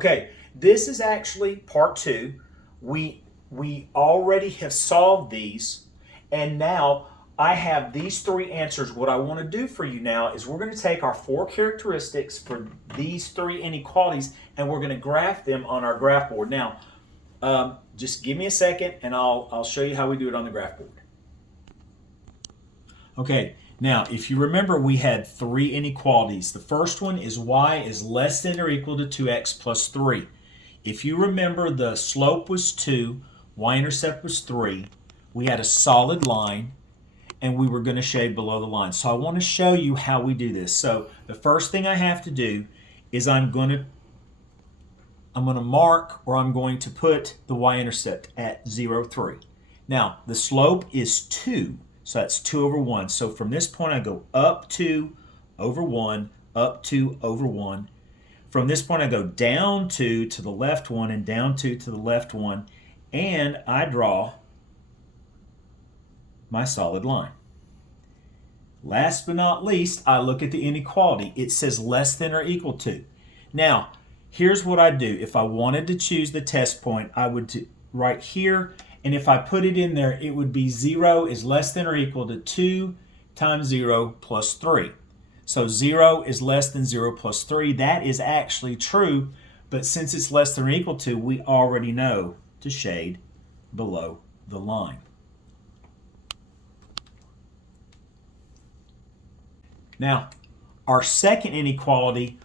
Okay, this is actually part 2. We already have solved these, and now I have these 3 answers. What I want to do for you now is we're going to take our 4 characteristics for these 3 inequalities and we're going to graph them on our graph board. Now, just give me a second and I'll show you how we do it on the graph board. Okay, now if you remember, we had 3 inequalities. The first one is y is less than or equal to 2x plus 3. If you remember, the slope was 2, y-intercept was 3. We had a solid line, and we were going to shade below the line. So I want to show you how we do this. So the first thing I have to do is I'm going to mark, or I'm going to put the y-intercept at 0, 3. Now, the slope is 2, so that's 2 over 1. So from this point, I go up 2 over 1, up 2 over 1. From this point, I go down 2 to the left 1 and down 2 to the left 1, and I draw my solid line. Last but not least, I look at the inequality. It says less than or equal to. Now, here's what I do. If I wanted to choose the test point, I would do right here, and if I put it in there, it would be 0 is less than or equal to 2 times 0 plus 3. So 0 is less than 0 plus 3. That is actually true, but since it's less than or equal to, we already know to shade below the line. Now, our second inequality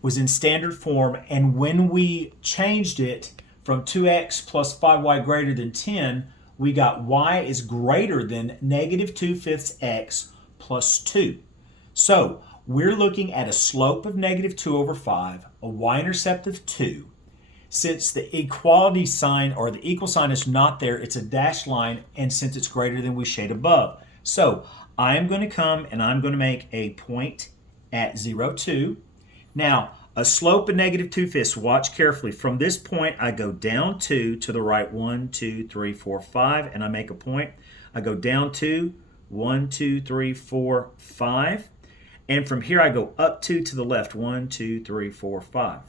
was in standard form, and when we changed it from 2x plus 5y greater than 10, we got y is greater than negative 2/5 x plus 2. So we're looking at a slope of negative 2 over 5, a y-intercept of 2. Since the equality sign or the equal sign is not there, it's a dashed line, and since it's greater than, we shade above. So I am going to come and I'm going to make a point at 0, 2. Now, a slope of negative 2/5, watch carefully. From this point, I go down 2 to the right, 1, 2, 3, 4, 5, and I make a point. I go down 2, 1, 2, 3, 4, 5. And from here, I go up 2 to the left, 1, 2, 3, 4, 5.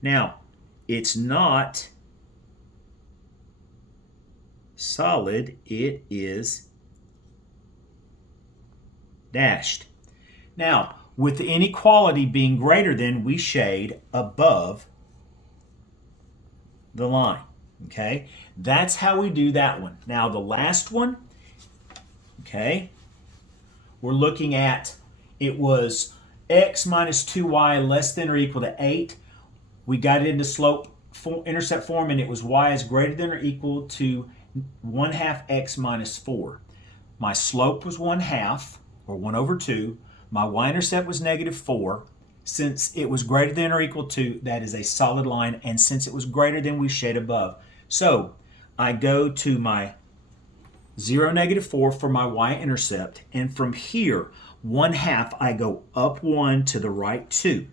Now, it's not solid, it is dashed. Now, with the inequality being greater than, we shade above the line. Okay, that's how we do that one. Now, the last one, okay, we're looking at, it was x minus 2y less than or equal to 8. We got it into slope intercept form, and it was y is greater than or equal to 1/2 x minus 4. My slope was 1/2, or 1 over 2. My y-intercept was negative 4. Since it was greater than or equal to, that is a solid line, and since it was greater than, we shade above. So I go to my 0, negative 4 for my y-intercept, and from here, 1/2, I go up 1 to the right 2,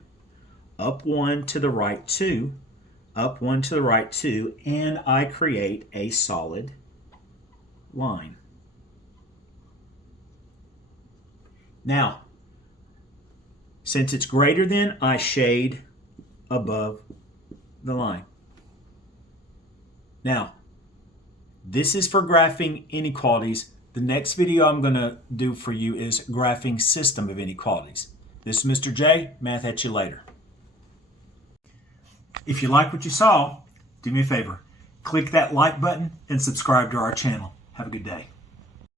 up 1 to the right 2, up 1 to the right 2, and I create a solid line. Now, since it's greater than, I shade above the line. Now, this is for graphing inequalities. The next video I'm going to do for you is graphing system of inequalities. This is Mr. J. Math at you later. If you like what you saw, do me a favor. Click that like button and subscribe to our channel. Have a good day.